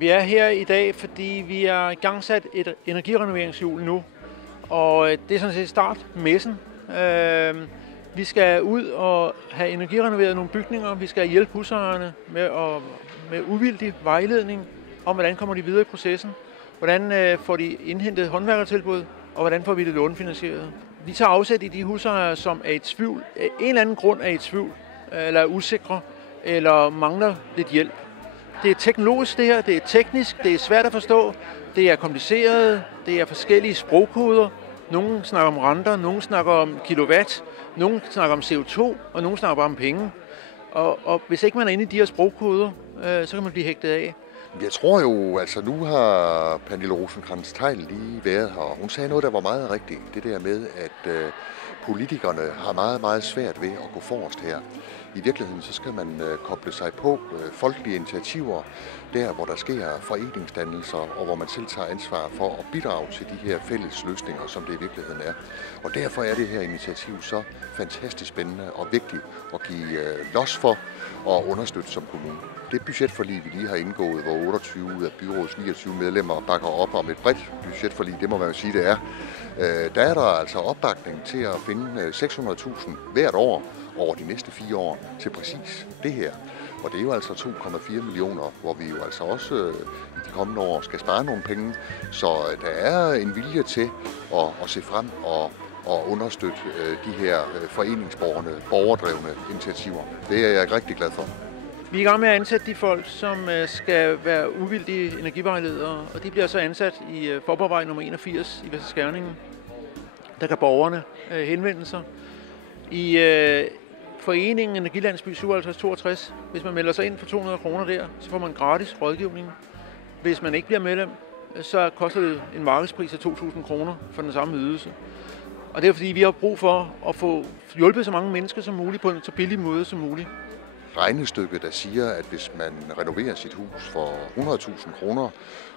Vi er her i dag, fordi vi har igangsat et energirenoveringshjul nu, og det er sådan set startmessen. Vi skal ud og have energirenoveret nogle bygninger. Vi skal hjælpe husejerne med uvildig vejledning om, hvordan kommer de videre i processen, hvordan får de indhentet håndværkertilbud, og hvordan får vi det lånefinansieret. Vi tager afsæt i de husejere, som er i tvivl, af en eller anden grund er i tvivl, eller er usikre, eller mangler lidt hjælp. Det er teknologisk det her, det er teknisk, det er svært at forstå, det er kompliceret, det er forskellige sprogkoder. Nogle snakker om renter, nogle snakker om kilowatt, nogle snakker om CO2, og nogle snakker bare om penge. Og hvis ikke man er inde i de her sprogkoder, så kan man blive hægtet af. Jeg tror jo, altså nu har Pernille Rosenkrantz-Theil lige været her. Hun sagde noget, der var meget rigtigt. Det der med, at politikerne har meget, meget svært ved at gå forrest her. I virkeligheden så skal man koble sig på folkelige initiativer, der hvor der sker foreningsdannelser, og hvor man selv tager ansvar for at bidrage til de her fælles løsninger, som det i virkeligheden er. Og derfor er det her initiativ så fantastisk spændende og vigtigt at give los for og understøtte som kommune. Det budgetforlig, vi lige har indgået, hvor 28 ud af byrådets 29 medlemmer bakker op om et bredt budgetforlig, det må man jo sige, det er. Der er der altså opbakning til at finde 600.000 hvert år over de næste 4 år til præcis det her. Og det er jo altså 2,4 millioner, hvor vi jo altså også i de kommende år skal spare nogle penge. Så der er en vilje til at se frem og understøtte de her borgerdrevne initiativer. Det er jeg rigtig glad for. Vi er i gang med at ansætte de folk, som skal være uvildige energivejledere, og de bliver så ansat i Faaborgvej nummer 81 i Vester Skerningen. Der kan borgerne henvende sig. I foreningen Energilandsby 5762, hvis man melder sig ind for 200 kroner der, så får man gratis rådgivning. Hvis man ikke bliver medlem, så koster det en markedspris af 2.000 kroner for den samme ydelse. Og det er fordi, vi har brug for at få hjulpet så mange mennesker som muligt på en så billig måde som muligt. Regnestykket, der siger, at hvis man renoverer sit hus for 100.000 kroner,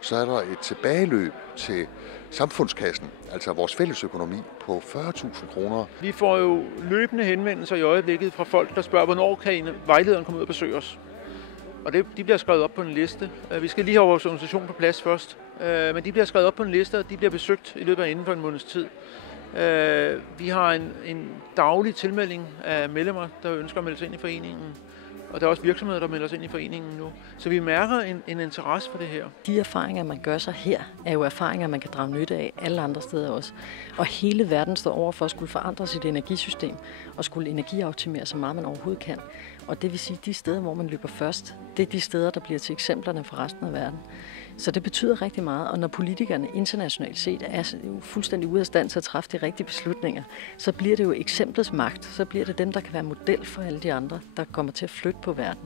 så er der et tilbageløb til samfundskassen, altså vores fællesøkonomi, på 40.000 kroner. Vi får jo løbende henvendelser i øjeblikket fra folk, der spørger, hvornår kan vejlederen komme ud og besøge os. Og de bliver skrevet op på en liste. Vi skal lige have vores organisation på plads først, men de bliver skrevet op på en liste, og de bliver besøgt i løbet af inden for en måneds tid. Vi har en daglig tilmelding af medlemmer, der ønsker at melde sig ind i foreningen. Og der er også virksomheder, der melder sig ind i foreningen nu. Så vi mærker en interesse for det her. De erfaringer, man gør sig her, er jo erfaringer, man kan drage nytte af alle andre steder også. Og hele verden står over for at skulle forandre sit energisystem og skulle energioptimere så meget man overhovedet kan. Og det vil sige, at de steder, hvor man løber først, det er de steder, der bliver til eksemplerne for resten af verden. Så det betyder rigtig meget, og når politikerne internationalt set er fuldstændig ude af stand til at træffe de rigtige beslutninger, så bliver det jo eksemplets magt. Så bliver det dem, der kan være model for alle de andre, der kommer til at flytte på verden.